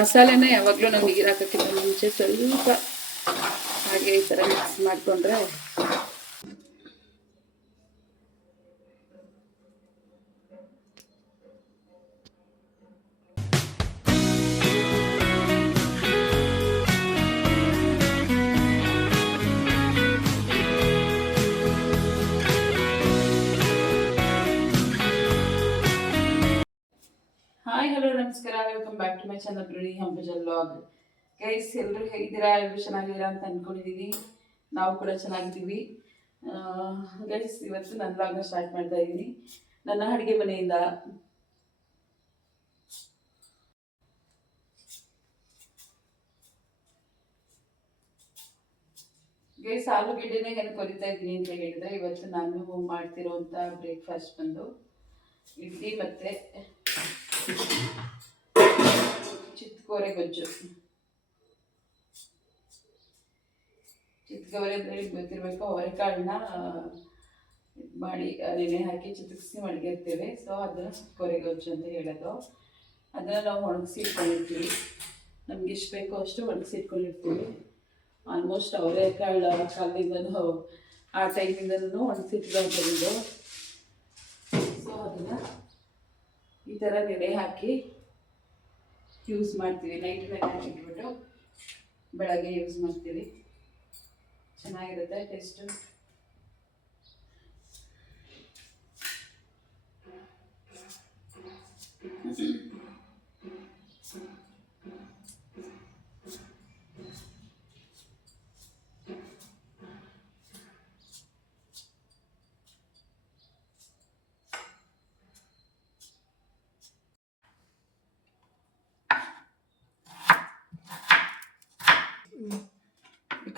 ಮಸಾಲೆನ ಯಾವಾಗಲೂ ನಾವು ನೀರು ಹಾಕೋಕ್ಕಿಂತ ಮುಂಚೆ ಸ್ವಲ್ಪ ಹಾಗೆ ಈ ಥರ ಮಿಕ್ಸ್ ಮಾಡಿಕೊಂಡ್ರೆ ಹಾಯ್ ಹಲೋ ನಮಸ್ಕಾರ, welcome back to my channel ಗೃಹಿಣಿ ಹಂಪಜಲ್ ವ್ಲಾಗ್. ಗೈಸ್, ಎಲ್ಲರೂ ಹೇಗಿದ್ದೀರಾ? ಎಲ್ಲರೂ ಚೆನ್ನಾಗಿದ್ದೀರಾ ಅಂತ ಅಂದ್ಕೊಂಡಿದ್ದೀವಿ. ನಾವು ಕೂಡ ಚೆನ್ನಾಗಿದ್ದೀವಿ. ಗೈಸ್, ಇವತ್ತು ನನ್ನ ವ್ಲಾಗ್ನ ಸ್ಟಾರ್ಟ್ ಮಾಡ್ತಾ ಇದ್ದೀನಿ ನನ್ನ ಅಡುಗೆ ಮನೆಯಿಂದ. ಗೈಸ್, ಆಲೂಗೆಡ್ಡೆನೇ ಏನು ಕೊರಿತಾ ಇದ್ದೀನಿ ಅಂತ ಹೇಳಿದ್ರೆ, ಇವತ್ತು ನಾನು ಮಾಡ್ತಿರೋಂಥ ಬ್ರೇಕ್ಫಾಸ್ಟ್ ಬಂದು ಇಡ್ಲಿ ಮತ್ತು ಚಿತ್ಕೋರೆ ಗೊಜ್ಜು. ಚಿತ್ಕೋರೆ ಅಂದರೆ ಗೊತ್ತಿರಬೇಕು, ಅವರೆಕಾಳನ್ನ ಮಾಡಿ ನೆನೆ ಹಾಕಿ ಚಿತ್ರಗಿಸಿ ಮಡಗಿರ್ತೇವೆ. ಸೊ ಅದನ್ನು ಚಿತ್ಕೋರೆ ಗೊಜ್ಜು ಅಂತ ಹೇಳೋದು. ಅದನ್ನು ನಾವು ಒಣಗಿಸಿ ಇಟ್ಕೊಂಡಿರ್ತೀವಿ. ನಮ್ಗೆ ಎಷ್ಟು ಬೇಕೋ ಅಷ್ಟು ಒಣಗಿಸಿ ಇಟ್ಕೊಂಡಿರ್ತೀವಿ. ಆಲ್ಮೋಸ್ಟ್ ಅವರೆಕಾಳು ಕಾಲದಿಂದನೂ ಆ ಟೈಮಿಂದನೂ ಒಣಗಿಸಿಟ್ಕೊಂಡಿದ್ದು. ಸೊ ಅದನ್ನು ಈ ಥರ ನೆನೆ ಹಾಕಿ ಯೂಸ್ ಮಾಡ್ತೀವಿ. ನೈಟ್ ನೆನೆ ಹಾಕಿಟ್ಬಿಟ್ಟು ಬೆಳಗ್ಗೆ ಯೂಸ್ ಮಾಡ್ತೀವಿ. ಚೆನ್ನಾಗಿರುತ್ತೆ ಟೇಸ್ಟು.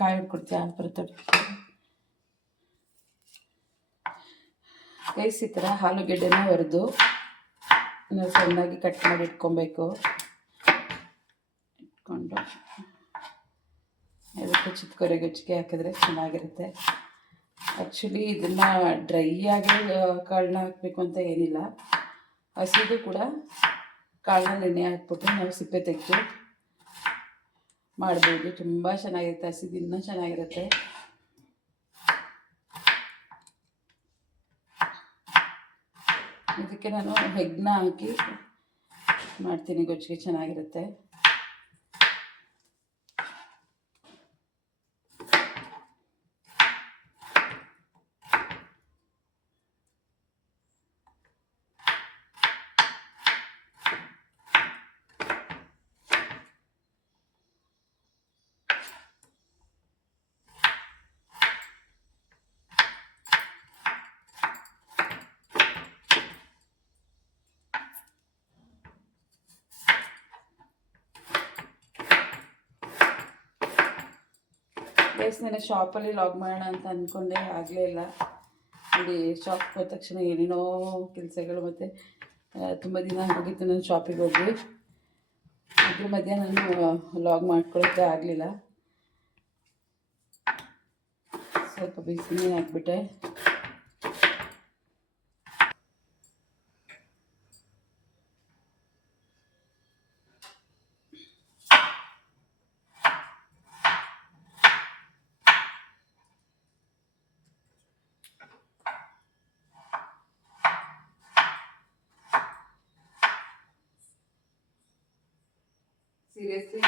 ಕಾಯಿ ಕೊಡ್ತೀಯ ಬರುತ್ತೆ ಗೈಸ್. ಈ ಥರ ಆಲೂಗೆಡ್ಡೆನ ಹುರಿದು ನಾವು ಸಣ್ಣದಾಗಿ ಕಟ್ ಮಾಡಿ ಇಟ್ಕೊಬೇಕು. ಇಟ್ಕೊಂಡು ಅದಕ್ಕೆ ಚಿತ್ಕೋರೆ ಗೊಜ್ಜಿಗೆ ಹಾಕಿದ್ರೆ ಚೆನ್ನಾಗಿರುತ್ತೆ. ಆ್ಯಕ್ಚುಲಿ ಇದನ್ನು ಡ್ರೈ ಆಗಿ ಕಾಳನ್ನ ಹಾಕಬೇಕು ಅಂತ ಏನಿಲ್ಲ. ಹಸಿದು ಕೂಡ ಕಾಳನ್ನ ನೆನೆ ಹಾಕ್ಬಿಟ್ಟು ನಾವು ಸಿಪ್ಪೆ ತೆಗೆದು ಮಾಡ್ಬೋದು. ತುಂಬ ಚೆನ್ನಾಗಿರುತ್ತೆ. ಹಸಿದು ಇನ್ನೂ ಚೆನ್ನಾಗಿರುತ್ತೆ. ಇದಕ್ಕೆ ನಾನು ಎಗ್ನ ಹಾಕಿ ಮಾಡ್ತೀನಿ ಗೊಜ್ಜಿಗೆ, ಚೆನ್ನಾಗಿರುತ್ತೆ. ಗೈಸ್, ನಾನು ಶಾಪಲ್ಲಿ ಲಾಗ್ ಮಾಡೋಣ ಅಂತ ಅಂದ್ಕೊಂಡೆ, ಆಗಲೇ ಇಲ್ಲ. ಇಲ್ಲಿ ಶಾಪ್ ಹೋದ ತಕ್ಷಣ ಏನೇನೋ ಕೆಲಸಗಳು, ಮತ್ತು ತುಂಬ ದಿನ ಹೋಗಿತ್ತು ನಾನು ಶಾಪಿಗೆ ಹೋಗಿ. ಅದ್ರ ಮಧ್ಯೆ ನಾನು ಲಾಗ್ ಮಾಡ್ಕೊಳ್ಳೋಕ್ಕೆ ಆಗಲಿಲ್ಲ. ಸ್ವಲ್ಪ ಬಿಸಿನೀರು ಹಾಕ್ಬಿಟ್ಟೆ. ಸೀರಿಯಸ್ಲಿ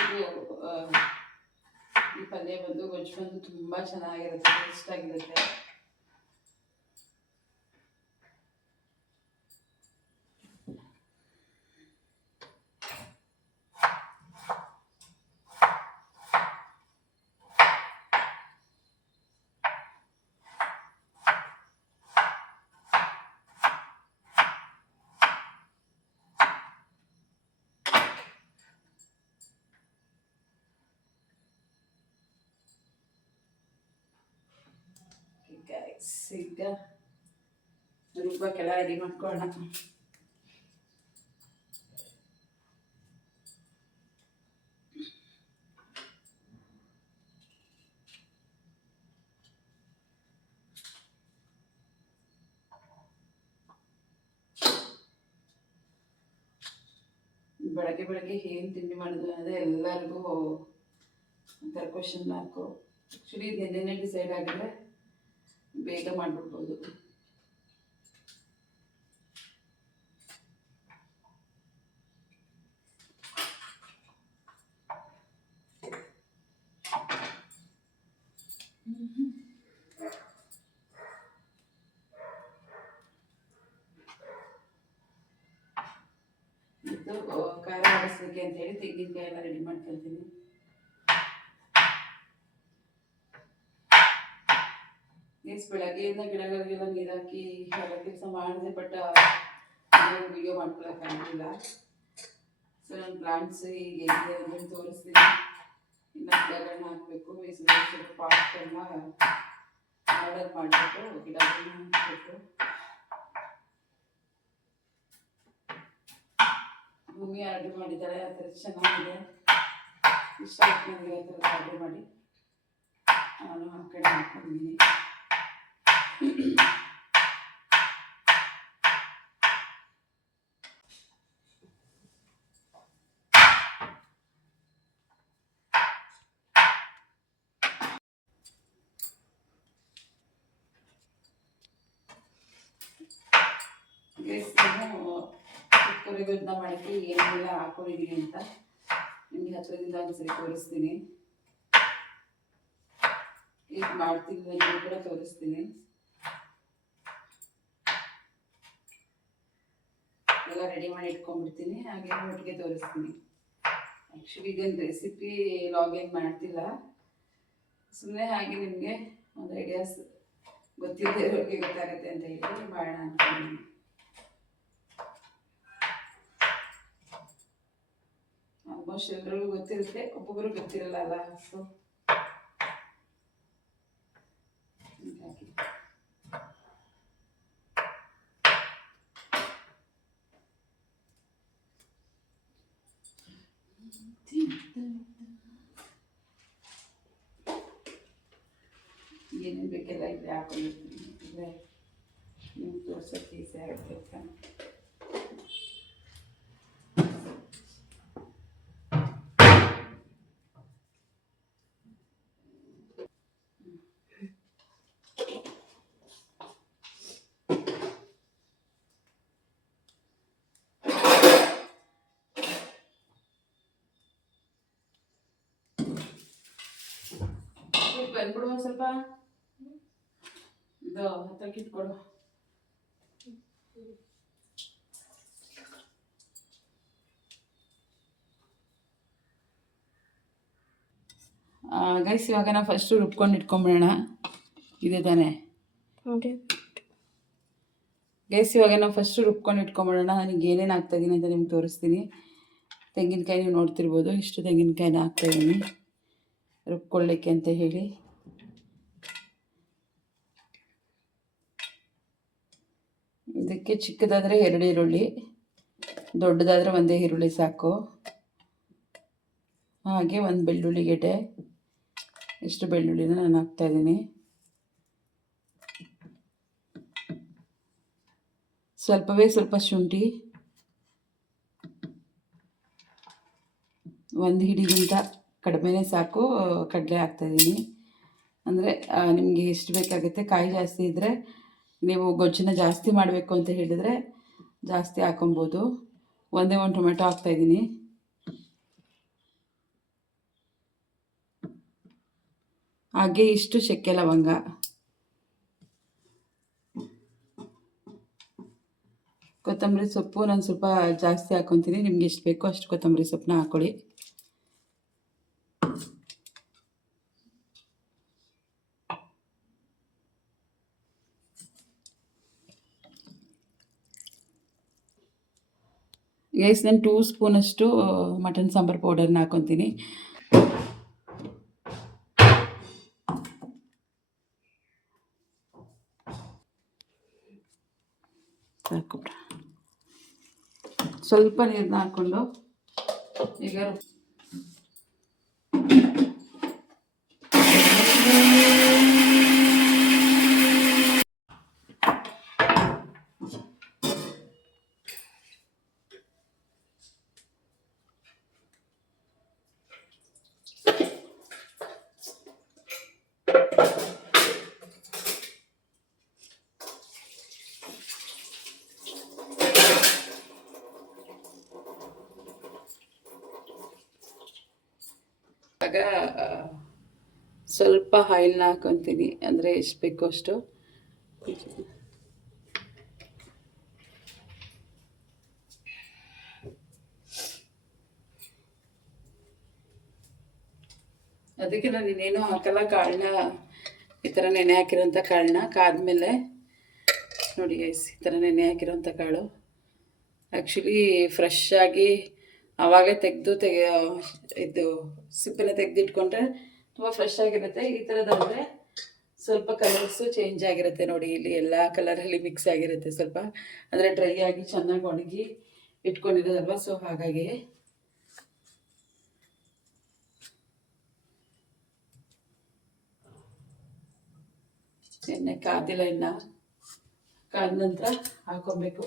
ಈ ಪಲ್ಯ ಬಂದು ಗೊಜ್ಜು ಬಂದು ತುಂಬ ಚೆನ್ನಾಗಿರುತ್ತೆ, ಟೇಸ್ಟ್ ಆಗಿರುತ್ತೆ. ಈಗ ರುಬ್ಬಕ್ಕೆಲ್ಲ ರೆಡಿ ಮಾಡ್ಕೊಳ್ಳೋಣ. ಬೆಳಗ್ಗೆ ಬೆಳಗ್ಗೆ ಏನು ತಿಂಡಿ ಮಾಡೋದು ಅನ್ನೋದೇ ಎಲ್ಲರಿಗೂ ಒಂಥರ ಕ್ವಶನ್ ಮಾರ್ಕು. ಆ್ಯಕ್ಚುಲಿ ನೆನ್ನೆನೇ ಡಿಸೈಡ್ ಆಗಿದ್ರೆ ಬೇಗ ಮಾಡಿಬಿಡ್ಬೋದು. ಇದು ಖಾರ ಆಡಿಸ್ಲಿಕ್ಕೆ ಅಂತೇಳಿ ತೆಂಗಿನಕಾಯಿ ಎಲ್ಲ ರೆಡಿ ಮಾಡ್ಕೊಳ್ತೀನಿ. ನೆಕ್ಸ್ಟ್ ಬೆಳಗ್ಗೆಯಿಂದ ಗಿಡಗಳಿಗೆಲ್ಲ ನೀರು ಹಾಕಿ ಎಲ್ಲ ಕೆಲಸ ಮಾಡಿದೆ, ಬಟ್ ವಿಡಿಯೋ ಮಾಡ್ಕೊಳಕ್ಕಾಗಲಿಲ್ಲ. ಸೊ ನನ್ನ ಪ್ಲಾಂಟ್ಸ್ ಈಗ ಹೇಗಿದೆ ಅಂತ ತೋರಿಸ್ತೀನಿ. ಇನ್ನು ಗಿಡಗಳನ್ನ ಹಾಕಬೇಕು. ಸ್ವಲ್ಪ ಪಾಟನ್ನು ಆರ್ಡರ್ ಮಾಡಿಬಿಟ್ಟು ಗಿಡಗಳನ್ನ ಹಾಕಬೇಕು. ಭೂಮಿ ಆರ್ಡರ್ ಮಾಡಿದ್ದಾರೆ, ಆ ಥರ ಚೆನ್ನಾಗಿದೆ, ಇಷ್ಟ ಆಯ್ತು ನನಗೆ. ಆ ಥರ ಆರ್ಡರ್ ಮಾಡಿ ನಾನು ಆ ಕಡೆ ಹಾಕೊಂಡಿದ್ದೀನಿ. ನಾನು ಕುಕ್ಕರಿಗೋದನ್ನ ಮಾಡೋಕ್ಕೆ ಏನೆಲ್ಲ ಹಾಕೊಂಡಿದ್ದೀನಿ ಅಂತ ನಿಮಗೆ ಹತ್ತಿರದಿಂದ ಒಂದ್ಸರಿ ತೋರಿಸ್ತೀನಿ. ಈಗ ಮಾಡ್ತೀನಿ ಅದನ್ನು ಕೂಡ ತೋರಿಸ್ತೀನಿ. ಎಲ್ಲ ರೆಡಿ ಮಾಡಿ ಇಟ್ಕೊಂಡ್ಬಿಡ್ತೀನಿ, ಹಾಗೆ ಒಟ್ಟಿಗೆ ತೋರಿಸ್ತೀನಿ. ಆ್ಯಕ್ಚುಲಿ ಇದೊಂದು ರೆಸಿಪಿ ಲಾಗ್ ಏನು ಮಾಡ್ತಿಲ್ಲ, ಸುಮ್ಮನೆ ಹಾಗೆ ನಿಮಗೆ ಒಂದು ಐಡಿಯಾಸ್ ಗೊತ್ತಿಲ್ಲದೆ ಇರೋರಿಗೆ ಗೊತ್ತಾಗುತ್ತೆ ಅಂತ ಹೇಳಿ ಮಾಡೋಣ ಅಂದ್ಕೊಂಡಿದ್ದೀನಿ. ಆಲ್ಮೋಸ್ಟ್ ಎಲ್ಲರಿಗೂ ಗೊತ್ತಿರುತ್ತೆ, ಒಬ್ಬೊಬ್ಬರು ಗೊತ್ತಿರಲ್ಲ ಅಲ್ಲ. ಸೊ ಹಾಕಿ ಏನೇನು ಬೇಕೆಲ್ಲ ಇದ್ರೆ ಹಾಕೊಂಡಿರ್ತೀನಿ. ಇದ್ರೆ ನೀವು ತೋರ್ಸೋಕ್ಕೆ ಈಸಿ ಆಗುತ್ತೆ. ಬಂದ್ಬಿಡು ಒಂದು ಸ್ವಲ್ಪ, ಇದು ಹತ್ತಕ್ಕೆ ಇಟ್ಕೊಡು. ಗೈಸ್, ಇವಾಗ ನಾವು ಫಸ್ಟು ರುಬ್ಕೊಂಡು ಇಟ್ಕೊಂಬಿಡೋಣ. ಇದೆ ತಾನೇ ಗೈಸ್? ಇವಾಗ ನಾವು ಫಸ್ಟು ರುಬ್ಕೊಂಡು ಇಟ್ಕೊಂಬಿಡೋಣ. ನನಗೆ ಏನೇನು ಹಾಕ್ತಾಯಿದ್ದೀನಿ ಅಂತ ನಿಮ್ಗೆ ತೋರಿಸ್ತೀನಿ. ತೆಂಗಿನಕಾಯಿ ನೀವು ನೋಡ್ತಿರ್ಬೋದು, ಇಷ್ಟು ತೆಂಗಿನಕಾಯಿನ ಹಾಕ್ತಾಯಿದ್ದೀನಿ ರುಬ್ಕೊಳ್ಳಿಕ್ಕೆ ಅಂತ ಹೇಳಿ. ಇದಕ್ಕೆ ಚಿಕ್ಕದಾದರೆ 2 ಈರುಳ್ಳಿ, ದೊಡ್ಡದಾದರೆ ಒಂದೇ ಈರುಳ್ಳಿ ಸಾಕು. ಹಾಗೆ ಒಂದು ಬೆಳ್ಳುಳ್ಳಿ ಗೆಡ್ಡೆ, ಇಷ್ಟು ಬೆಳ್ಳುಳ್ಳಿನ ನಾನು ಹಾಕ್ತಾಯಿದ್ದೀನಿ. ಸ್ವಲ್ಪ ಶುಂಠಿ, 1 ಹಿಡಿಗಿಂತ ಕಡಿಮೆನೇ ಸಾಕು ಕಡಲೆ ಹಾಕ್ತಾಯಿದ್ದೀನಿ. ಅಂದರೆ ನಿಮಗೆ ಎಷ್ಟು ಬೇಕಾಗುತ್ತೆ. ಕಾಯಿ ಜಾಸ್ತಿ ಇದ್ದರೆ ನೀವು ಗೊಜ್ಜನ್ನ ಜಾಸ್ತಿ ಮಾಡಬೇಕು ಅಂತ ಹೇಳಿದರೆ ಜಾಸ್ತಿ ಹಾಕೊಬೋದು. ಒಂದೇ ಒಂದು ಟೊಮೆಟೊ ಹಾಕ್ತಾಯಿದ್ದೀನಿ. ಹಾಗೆ ಇಷ್ಟು ಚಕ್ಕೆ ಲವಂಗ, ಕೊತ್ತಂಬರಿ ಸೊಪ್ಪು ನಾನು ಸ್ವಲ್ಪ ಜಾಸ್ತಿ ಹಾಕ್ಕೊತೀನಿ. ನಿಮ್ಗೆ ಎಷ್ಟು ಬೇಕೋ ಅಷ್ಟು ಕೊತ್ತಂಬರಿ ಸೊಪ್ಪನ್ನ ಹಾಕ್ಕೊಳ್ಳಿ. ಗೈಸ್, ನಾನು 2 ಸ್ಪೂನಷ್ಟು ಮಟನ್ ಸಾಂಬಾರು ಪೌಡರ್ನ ಹಾಕ್ಕೊತೀನಿ. ಸಾಕು. ಸ್ವಲ್ಪ ನೀರನ್ನ ಹಾಕ್ಕೊಂಡು ಈಗ ಆಗ ಸ್ವಲ್ಪ ಆಯಿಲ್ನ ಹಾಕೊತೀನಿ, ಅಂದರೆ ಎಷ್ಟು ಬೇಕೋ ಅಷ್ಟು. ಅದಕ್ಕೆ ನಾನು ಇನ್ನೇನು ಹಾಕಲ್ಲ. ಕಾಳನ್ನ ಈ ಥರ ನೆನೆ ಹಾಕಿರೋಂಥ ಕಾಳನ್ನ ಕಾದ್ಮೇಲೆ ನೋಡಿ ಗೈಸ್, ಈ ಥರ ನೆನೆ ಹಾಕಿರೋಂಥ ಕಾಳು ಆ್ಯಕ್ಚುಲಿ ಫ್ರೆಶ್ ಆಗಿ ಆವಾಗಲೇ ಇದು ಸಿಪ್ಪೆನ ತೆಗೆದಿಟ್ಕೊಂಡ್ರೆ ತುಂಬ ಫ್ರೆಶ್ ಆಗಿರುತ್ತೆ. ಈ ಥರದಾದರೆ ಸ್ವಲ್ಪ ಕಲರ್ಸು ಚೇಂಜ್ ಆಗಿರುತ್ತೆ. ನೋಡಿ ಇಲ್ಲಿ ಎಲ್ಲ ಕಲರಲ್ಲಿ ಮಿಕ್ಸ್ ಆಗಿರುತ್ತೆ ಸ್ವಲ್ಪ, ಅಂದರೆ ಡ್ರೈ ಆಗಿ ಚೆನ್ನಾಗಿ ಒಣಗಿ ಇಟ್ಕೊಂಡಿರೋದಲ್ವ, ಸೊ ಹಾಗಾಗಿ ಎಣ್ಣೆ ಕಾದಿಲ್ಲ, ಇನ್ನು ಕಾದ ನಂತರ ಹಾಕೊಬೇಕು.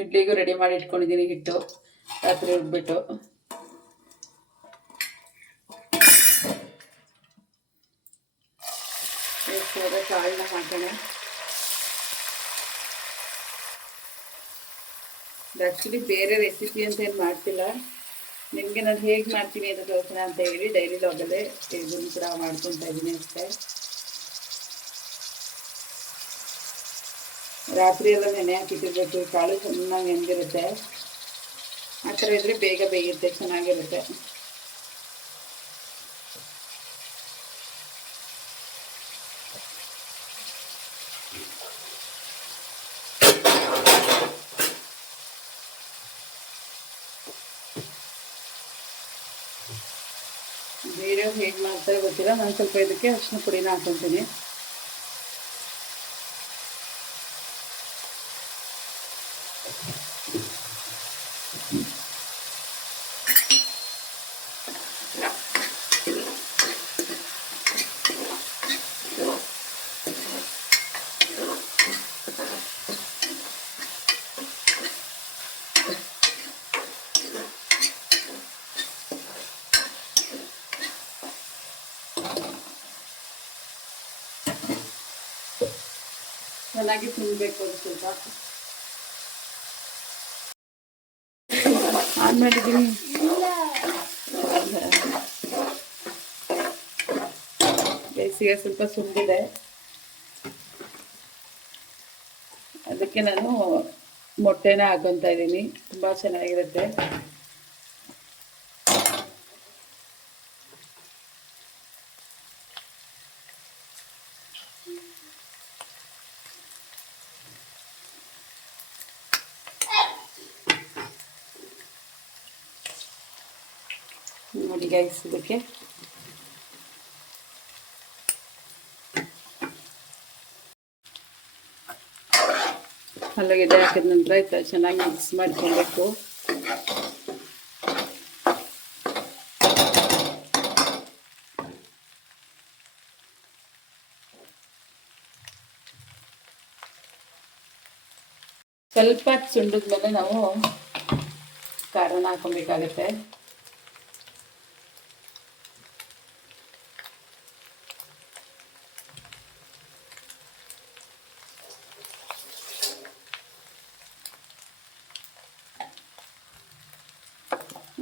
ಇಡ್ಲಿಗೂ ರೆಡಿ ಮಾಡಿ ಇಟ್ಕೊಂಡಿದ್ದೀನಿ ಹಿಟ್ಟು, ರಾತ್ರಿ ರುಬ್ಬಿಟ್ಟು. ಕಾಳನ್ನ ಹಾಕೋಣ. ಆ್ಯಕ್ಚುಲಿ ಬೇರೆ ರೆಸಿಪಿ ಅಂತ ಏನು ಮಾಡ್ತಿಲ್ಲ, ನಿಮಗೆ ನಾನು ಹೇಗೆ ಮಾಡ್ತೀನಿ ಅಂತ ತೋರಿಸೋಣ ಅಂತ ಹೇಳಿ ಡೈಲಿ ಲಾಗಲ್ಲೇ ಇದನ್ನು ಕೂಡ ಮಾಡ್ಕೊತಾ ಇದ್ದೀನಿ ಅಷ್ಟೇ. ರಾತ್ರಿ ಎಲ್ಲ ನೆನೆ ಹಾಕಿಟ್ಟಿರ್ಬೇಕು, ಕಾಳು ಚೆನ್ನಾಗಿ ನೆಂದಿರುತ್ತೆ. ಆ ಥರ ಇದ್ರೆ ಬೇಗ ಬೇಯುತ್ತೆ, ಚೆನ್ನಾಗಿರುತ್ತೆ. ಬೇರೆ ಹೇಗೆ ಮಾಡ್ತಾರೆ ಗೊತ್ತಿಲ್ಲ, ನಾನು ಸ್ವಲ್ಪ ಇದಕ್ಕೆ ಅರಿಶಿನ ಪುಡಿನ ಹಾಕೊತೀನಿ. ಚೆನ್ನಾಗಿ ತಿನ್ನಬೇಕು ಅದು ಸ್ವಲ್ಪ ಆನ್ ಮಾಡಿದ್ದೀನಿ. ಬೇಸಿಗೆ ಸ್ವಲ್ಪ ಸುಂದಿದೆ, ಅದಕ್ಕೆ ನಾನು ಮೊಟ್ಟೆನ ಹಾಕೊತಾ ಇದ್ದೀನಿ. ತುಂಬ ಚೆನ್ನಾಗಿರುತ್ತೆ. ನೋಡಿ ಗೈಸ್, ಇದಕ್ಕೆ ಆಲೂಗೆಡ್ಡೆ ಹಾಕಿದ ನಂತರ ಈ ಥರ ಚೆನ್ನಾಗಿ ಮಿಕ್ಸ್ ಮಾಡ್ಕೊಬೇಕು. ಸ್ವಲ್ಪ ಸುಂಡಿದ್ಮೇಲೆ ನಾವು ಖಾರನ ಹಾಕೊಬೇಕಾಗತ್ತೆ.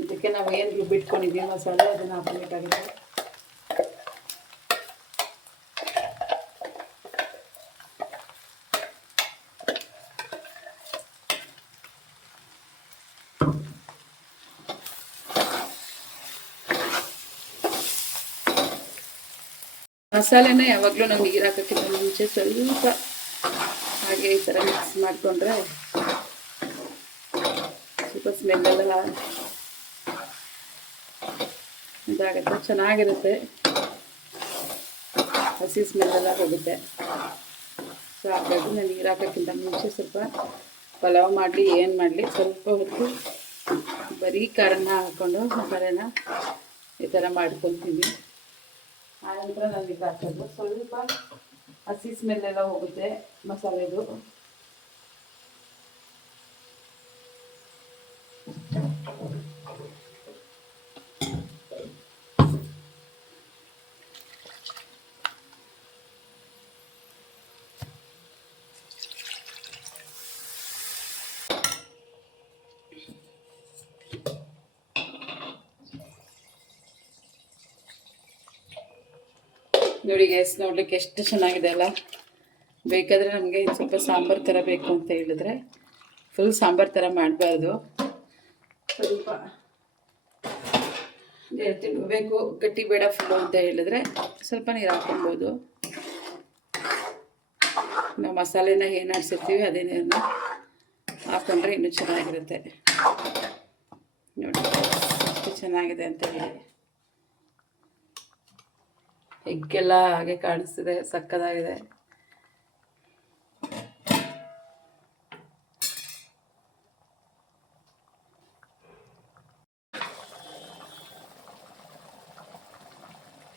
ಇದಕ್ಕೆ ನಾವು ಏನು ರುಬ್ಬಿಟ್ಕೊಂಡಿದ್ದೀವಿ ಮಸಾಲೆ, ಅದನ್ನು ಹಾಕಬೇಕಾಗುತ್ತೆ. ಮಸಾಲೆನ ಯಾವಾಗಲೂ ನಾವು ನೀರು ಹಾಕೋಕ್ಕಿಂತ ಮುಂಚೆ ಸ್ವಲ್ಪ ಹಾಗೆ ಈ ಥರ ಮಿಕ್ಸ್ ಮಾಡಿಕೊಂಡ್ರೆ ಸ್ವಲ್ಪ ಸ್ಮೆಲ್ಲೆಲ್ಲ ಇದಾಗುತ್ತೆ, ಚೆನ್ನಾಗಿರುತ್ತೆ. ಹಸಿ ಸ್ಮೆಲ್ಲೆಲ್ಲ ಹೋಗುತ್ತೆ. ಸೊ ಹಾಗಾಗಿ ನಾನು ನೀರು ಹಾಕೋಕ್ಕಿಂತ ಮುಂಚೆ ಸ್ವಲ್ಪ ಪಲಾವ್ ಮಾಡಲಿ ಏನು ಮಾಡಲಿ ಸ್ವಲ್ಪ ಹೊತ್ತು ಬರೀ ಖಾರನ ಹಾಕ್ಕೊಂಡು ಮಸಾಲೆನ ಈ ಥರ ಮಾಡ್ಕೊತೀನಿ. ಆನಂತರ ನಾನು ಇದು ಹಾಕೋದು ಸ್ವಲ್ಪ ಹಸಿ ಸ್ಮೆಲ್ಲೆಲ್ಲ ಹೋಗುತ್ತೆ ಮಸಾಲೆದು. ನೋಡಿ ಗ್ಯಾಸ್ ನೋಡ್ಲಿಕ್ಕೆ ಎಷ್ಟು ಚೆನ್ನಾಗಿದೆ ಅಲ್ಲ. ಬೇಕಾದರೆ ನಮಗೆ ಸ್ವಲ್ಪ ಸಾಂಬಾರು ಥರ ಬೇಕು ಅಂತ ಹೇಳಿದ್ರೆ ಫುಲ್ ಸಾಂಬಾರು ಥರ ಮಾಡಬಾರ್ದು, ಸ್ವಲ್ಪ ಬೇಕು ಗಟ್ಟಿ ಬೇಡ ಫುಲ್ಲು ಅಂತ ಹೇಳಿದ್ರೆ ಸ್ವಲ್ಪ ನೀರು ಹಾಕ್ಕೊಬೋದು. ನಾವು ಮಸಾಲೆನ ಏನು ಆಡಿಸಿರ್ತೀವಿ ಅದೇ ನೀರನ್ನ ಹಾಕ್ಕೊಂಡ್ರೆ ಇನ್ನೂ ಚೆನ್ನಾಗಿರುತ್ತೆ. ನೋಡಿ ಎಷ್ಟು ಚೆನ್ನಾಗಿದೆ ಅಂತ ಹೇಳಿ. ಎಗ್ಗೆಲ್ಲ ಹಾಗೆ ಕಾಣಿಸ್ತಿದೆ, ಸಕ್ಕದಾಗಿದೆ.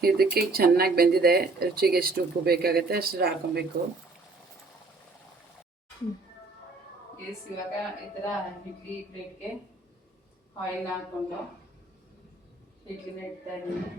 ಇದಕ್ಕೆ ಚೆನ್ನಾಗಿ ಬೆಂದಿದೆ. ರುಚಿಗೆ ಎಷ್ಟು ಉಪ್ಪು ಬೇಕಾಗುತ್ತೆ ಅಷ್ಟು ಹಾಕೊಬೇಕು. ಇವಾಗ ಈ ಥರ ಇಡ್ಲಿ ಪ್ಲೇಟ್ಗೆ ಆಯಿಲ್ ಹಾಕ್ಕೊಂಡು ಇಡ್ಲಿನ ಇಡ್ತಾ ಇದ್ದೀನಿ.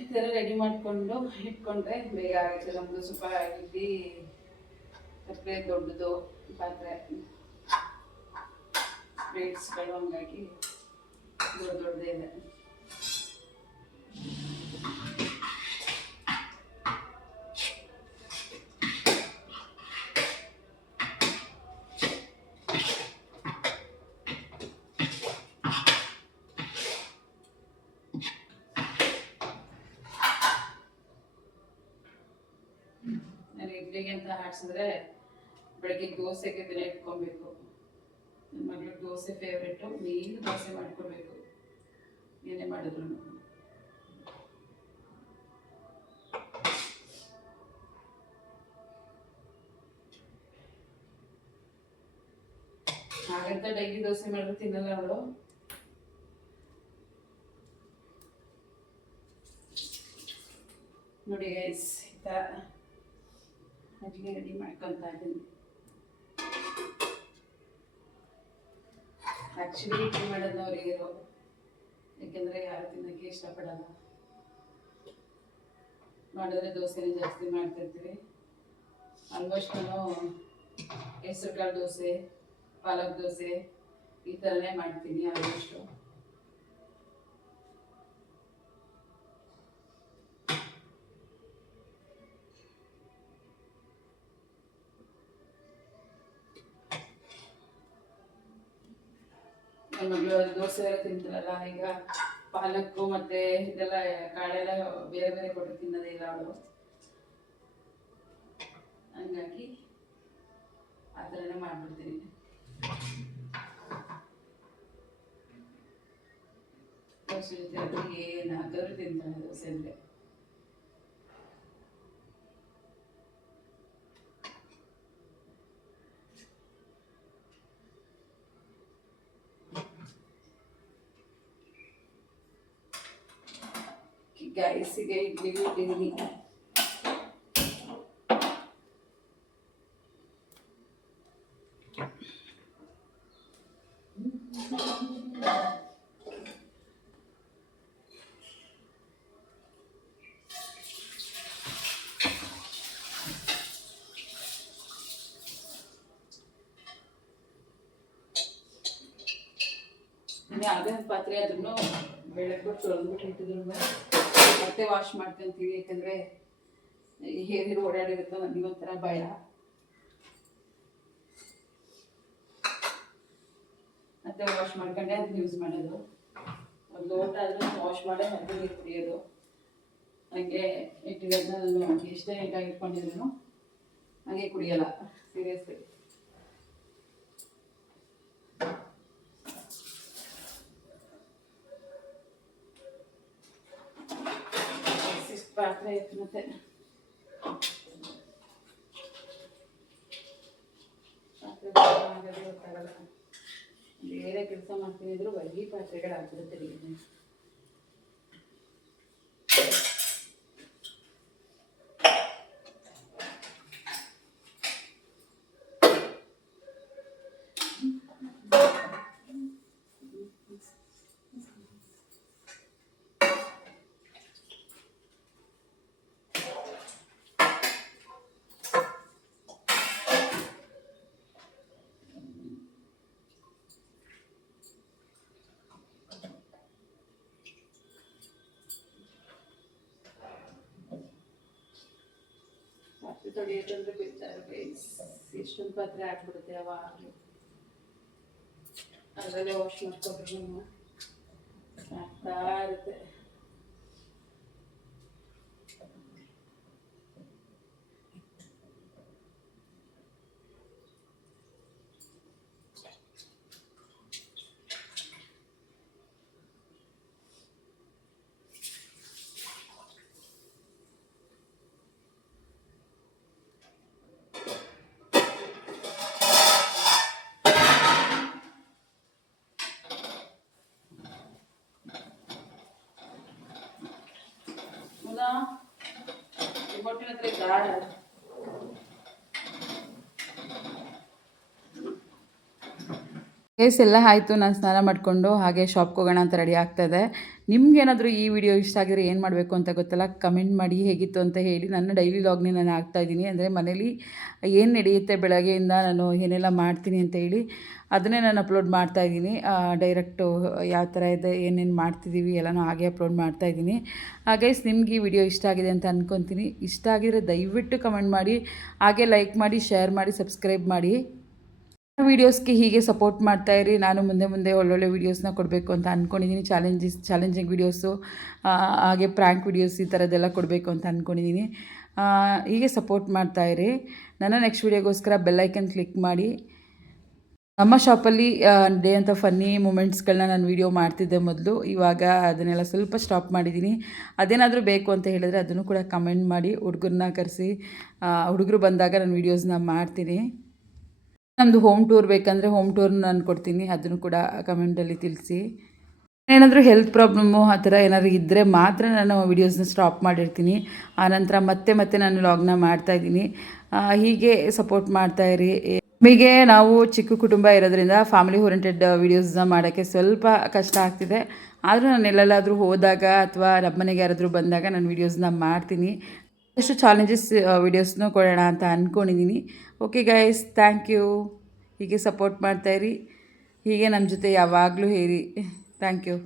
ಈ ಥರ ರೆಡಿ ಮಾಡಿಕೊಂಡು ಇಟ್ಕೊಂಡ್ರೆ ಬೇಗ ಆಗುತ್ತೆ. ನಮ್ಮದು ಸ್ವಲ್ಪ ಇಡ್ಲಿ ಪಾತ್ರೆ ದೊಡ್ಡದು ಪಾತ್ರೆ, ಪ್ಲೇಟ್ಸ್ಗಳು ಹಂಗಾಗಿ ದೊಡ್ಡದೇ ಇದೆ. ಇಡ್ಲಿಗೆ ಅಂತ ಹಾಡ್ಸಿದ್ರೆ ಬೆಳಗ್ಗೆ ದೋಸೆಗೆ ದಿನ ಇಟ್ಕೊಬೇಕು. ನನ್ನ ಮಗಳಿಗೆ ದೋಸೆ ಫೇವ್ರೇಟು, ಮೇನ್ ದೋಸೆ ಮಾಡ್ಕೊಡ್ಬೇಕು ಏನೇ ಮಾಡಿದ್ರು. ಹಾಗಂತ ಡೈಲಿ ದೋಸೆ ಮಾಡಿದ್ರೆ ತಿನ್ನಲ್ಲ ಅವಳು. ನೋಡಿ ಗೈಸ್, ಈ ಥರ ಅಡಿಗೆ ರೆಡಿ ಮಾಡ್ಕೊತಾ ಇದ್ದೀನಿ. ಆ್ಯಕ್ಚುಲಿ ಇಡ್ಲಿ ಮಾಡೋದು ಅವರಿಗೆ ಯಾಕೆಂದರೆ ಯಾರು ತಿನ್ನೋಕ್ಕೆ ಇಷ್ಟಪಡಲ್ಲ. ಮಾಡಿದ್ರೆ ದೋಸೆನೇ ಜಾಸ್ತಿ ಮಾಡ್ತಿರ್ತೀವಿ. ಆಲ್ಮೋಸ್ಟ್ ನಾನು ಹೆಸರು ಕಾಳು ದೋಸೆ, ಪಾಲಕ್ ದೋಸೆ ಈ ಥರನೇ ಮಾಡ್ತೀನಿ ಆಲ್ಮೋಸ್ಟು. ಮಗಳು ದೋಸೆ ಎಲ್ಲ ತಿಂತಾರಲ್ಲ, ಈಗ ಪಾಲಕ್ಕು ಮತ್ತು ಇದೆಲ್ಲ ಕಾಳೆಲ್ಲ ಬೇರೆ ಬೇರೆ ಕೊಟ್ಟು ತಿನ್ನೋದೇ ಇಲ್ಲ ಅವಳು. ಹಂಗಾಗಿ ಆ ಥರನೇ ಮಾಡ್ಬಿಡ್ತೀನಿ. ದೋಸೆ ಜೊತೆ ಅದು ಏನಾದರೂ ತಿಂತಾಳೆ ದೋಸೆ ಅಂದರೆ. ಗೈಸಿಗೆ ಇಡ್ಲಿಗೆ ಇಟ್ಟಿದ್ದೀನಿ. ಯಾವುದೇ ಒಂದು ಪಾತ್ರೆ ಅದನ್ನು ಬೆಳಗ್ಗೆ ತೊಳೆದ್ಬಿಟ್ಟು ಇಟ್ಟಿದ್ರು ಮತ್ತೆ ವಾಶ್ ಮಾಡ್ಕೊಂತೀವಿ. ಯಾಕಂದರೆ ಹೇರಿರು ಓಡಾಡಿರುತ್ತೋ ನನಗೊಂಥರ ಭಯ. ಮತ್ತೆ ವಾಶ್ ಮಾಡ್ಕೊಂಡೆ ಅದನ್ನ ಯೂಸ್ ಮಾಡೋದು. ಒಂದು ಲೋಟ ಆದರೂ ವಾಶ್ ಮಾಡೇ ಮತ್ತೆ ನೀರು ಕುಡಿಯೋದು. ಹಾಗೆ ಇಟ್ಟಿರೋದನ್ನ ನಾನು ಎಷ್ಟೇ ನೀಟಾಗಿ ಇಟ್ಕೊಂಡಿದ್ರು ಹಾಗೆ ಕುಡಿಯೋಲ್ಲ, ಸೀರಿಯಸ್ಲಿ. ಪಾತ್ರೆ ಇತ್ತು ಮತ್ತೆ ಬೇರೆ ಕೆಲಸ ಮಾಡ್ತೀನಿ ಇದ್ರು ಬರೀ ಪಾತ್ರೆಗಳು ಆಗ್ಬಿಡುತ್ತೆ ನೀನು. ಪಾತ್ರೆ ತೊಳೆಯೋದಂದ್ರೆ ಬಿಡ್ತಾರೆ ಗೈಸ್, ಎಷ್ಟೊಂದು ಪಾತ್ರೆ ಆಗ್ಬಿಡುತ್ತೆ ಯಾವಾಗಲೂ. ಅದರಲ್ಲೇ ವಾಶ್ ಮಾಡ್ಕೊಬಿಟ್ಟು ಆಗ್ತಾ ಇರುತ್ತೆ. ರಿಮೋಟಿನ ಹತ್ರ ಗಾಢ ಕೇಸ್ ಎಲ್ಲ ಆಯಿತು. ನಾನು ಸ್ನಾನ ಮಾಡಿಕೊಂಡು ಹಾಗೆ ಶಾಪ್ಗೆ ಹೋಗೋಣ ಅಂತ ರೆಡಿ ಆಗ್ತಾಯಿದೆ. ನಿಮ್ಗೇನಾದರೂ ಈ ವಿಡಿಯೋ ಇಷ್ಟ ಆಗಿದ್ರೆ ಏನು ಮಾಡಬೇಕು ಅಂತ ಗೊತ್ತಲ್ಲ, ಕಮೆಂಟ್ ಮಾಡಿ ಹೇಗಿತ್ತು ಅಂತ ಹೇಳಿ. ನನ್ನ ಡೈಲಿ ವ್ಲಾಗ್ನೇ ನಾನು ಹಾಕ್ತಾಯಿದ್ದೀನಿ. ಅಂದರೆ ಮನೇಲಿ ಏನು ನಡೆಯುತ್ತೆ ಬೆಳಗ್ಗೆಯಿಂದ ನಾನು ಏನೆಲ್ಲ ಮಾಡ್ತೀನಿ ಅಂತ ಹೇಳಿ ಅದನ್ನೇ ನಾನು ಅಪ್ಲೋಡ್ ಮಾಡ್ತಾಯಿದ್ದೀನಿ. ಡೈರೆಕ್ಟು ಯಾವ ಥರ ಇದೆ ಏನೇನು ಮಾಡ್ತಿದ್ದೀವಿ ಎಲ್ಲನೂ ಹಾಗೆ ಅಪ್ಲೋಡ್ ಮಾಡ್ತಾಯಿದ್ದೀನಿ. ಗೈಸ್ ನಿಮ್ಗೆ ಈ ವಿಡಿಯೋ ಇಷ್ಟ ಆಗಿದೆ ಅಂತ ಅಂದ್ಕೊತೀನಿ. ಇಷ್ಟ ಆಗಿದ್ರೆ ದಯವಿಟ್ಟು ಕಮೆಂಟ್ ಮಾಡಿ, ಹಾಗೆ ಲೈಕ್ ಮಾಡಿ, ಶೇರ್ ಮಾಡಿ, ಸಬ್ಸ್ಕ್ರೈಬ್ ಮಾಡಿ. ವೀಡಿಯೋಸ್ಗೆ ಹೀಗೆ ಸಪೋರ್ಟ್ ಮಾಡ್ತಾಯಿರಿ. ನಾನು ಮುಂದೆ ಮುಂದೆ ಒಳ್ಳೊಳ್ಳೆ ವೀಡಿಯೋಸ್ನ ಕೊಡಬೇಕು ಅಂತ ಅಂದ್ಕೊಂಡಿದ್ದೀನಿ. ಚಾಲೆಂಜಿಂಗ್ ವೀಡಿಯೋಸು, ಹಾಗೆ ಪ್ರ್ಯಾಂಕ್ ವೀಡಿಯೋಸ್ ಈ ಥರದ್ದೆಲ್ಲ ಕೊಡಬೇಕು ಅಂತ ಅಂದ್ಕೊಂಡಿದ್ದೀನಿ. ಹೀಗೆ ಸಪೋರ್ಟ್ ಮಾಡ್ತಾಯಿರಿ. ನನ್ನ ನೆಕ್ಸ್ಟ್ ವೀಡಿಯೋಗೋಸ್ಕರ ಬೆಲ್ಲೈಕನ್ ಕ್ಲಿಕ್ ಮಾಡಿ. ನಮ್ಮ ಶಾಪಲ್ಲಿ ಡೇ ಅಂತ ಫನ್ನಿ ಮೂಮೆಂಟ್ಸ್ಗಳನ್ನ ನಾನು ವೀಡಿಯೋ ಮಾಡ್ತಿದ್ದೆ ಮೊದಲು. ಇವಾಗ ಅದನ್ನೆಲ್ಲ ಸ್ವಲ್ಪ ಸ್ಟಾಪ್ ಮಾಡಿದ್ದೀನಿ. ಅದೇನಾದರೂ ಬೇಕು ಅಂತ ಹೇಳಿದ್ರೆ ಅದನ್ನು ಕೂಡ ಕಮೆಂಟ್ ಮಾಡಿ. ಹುಡುಗರನ್ನ ಕರೆಸಿ, ಹುಡುಗರು ಬಂದಾಗ ನಾನು ವೀಡಿಯೋಸ್ನ ಮಾಡ್ತೀನಿ. ನಮ್ಮದು ಹೋಮ್ ಟೂರ್ ಬೇಕಂದರೆ ಹೋಮ್ ಟೂರ್ನ ನಾನು ಕೊಡ್ತೀನಿ, ಅದನ್ನು ಕೂಡ ಕಮೆಂಟಲ್ಲಿ ತಿಳಿಸಿ. ಏನಾದರೂ ಹೆಲ್ತ್ ಪ್ರಾಬ್ಲಮ್ಮು ಆ ಥರ ಏನಾದರೂ ಇದ್ದರೆ ಮಾತ್ರ ನಾನು ವೀಡಿಯೋಸ್ನ ಸ್ಟಾಪ್ ಮಾಡಿರ್ತೀನಿ. ಆನಂತರ ಮತ್ತೆ ನಾನು ವ್ಲಾಗ್ನ ಮಾಡ್ತಾಯಿದ್ದೀನಿ. ಹೀಗೆ ಸಪೋರ್ಟ್ ಮಾಡ್ತಾಯಿರಿ. ನಿಮಗೆ ನಾವು ಚಿಕ್ಕ ಕುಟುಂಬ ಇರೋದ್ರಿಂದ ಫ್ಯಾಮಿಲಿ ಓರಿಯೆಂಟೆಡ್ ವೀಡಿಯೋಸ್ನ ಮಾಡೋಕ್ಕೆ ಸ್ವಲ್ಪ ಕಷ್ಟ ಆಗ್ತಿದೆ. ಆದರೂ ನಾನು ಎಲ್ಲೆಲ್ಲಾದರೂ ಹೋದಾಗ ಅಥವಾ ನಮ್ಮ ಮನೆಗೆ ಯಾರಾದರೂ ಬಂದಾಗ ನಾನು ವೀಡಿಯೋಸ್ನ ಮಾಡ್ತೀನಿ. ಎಷ್ಟು ಚಾಲೆಂಜಸ್ ವೀಡಿಯೋಸ್ನೂ ಕೊಡೋಣ ಅಂತ ಅಂದ್ಕೊಂಡಿದ್ದೀನಿ. Okay guys, thank you. ಹೀಗೆ ಸಪೋರ್ಟ್ ಮಾಡ್ತಾಯಿರಿ. ಹೀಗೆ ನಮ್ಮ ಜೊತೆ ಯಾವಾಗಲೂ ಇರಿ. Thank you.